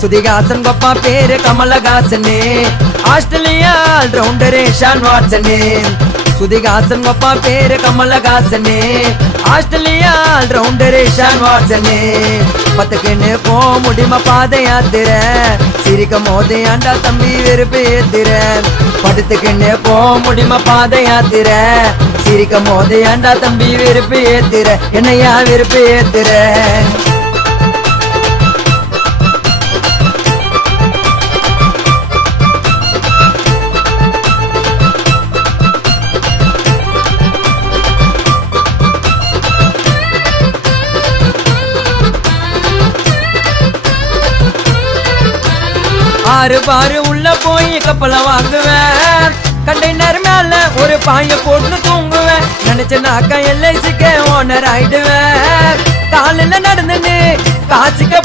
சுதிகாசன் கொப்பா பேரு கமலஹாசனே Australia ஆல்ரவுண்டரே Shawn வாட்சனே Suthikasan Koppa பேரு கமலஹாசனே Australia ஆல்ரவுண்டரே Shawn வாட்சனே பத்துக்குன்னு போ முடியுமா பாத யாத்திர சிரிக்கும் போது ஆண்டா தம்பி வெறுப்பு ஏத்துற படுத்துக்குன்னு போ முடியுமா பாத யாத்திர சிரிக்கும் போது ஆண்டா தம்பி வெறுப்பு ஏத்துற என்னையா வெறுப்பு ஏத்துற ஆறு பாரு உள்ள போய் கப்பல வாங்குவேன் கண்டெய்னர் மேல ஒரு பாய போட்டு தூங்குவேன் நினைச்சனாக்கா எல்ஐசிக்கு ஓனர் ஆயிடுவேன் காலையில நடந்துன்னு காசுக்கு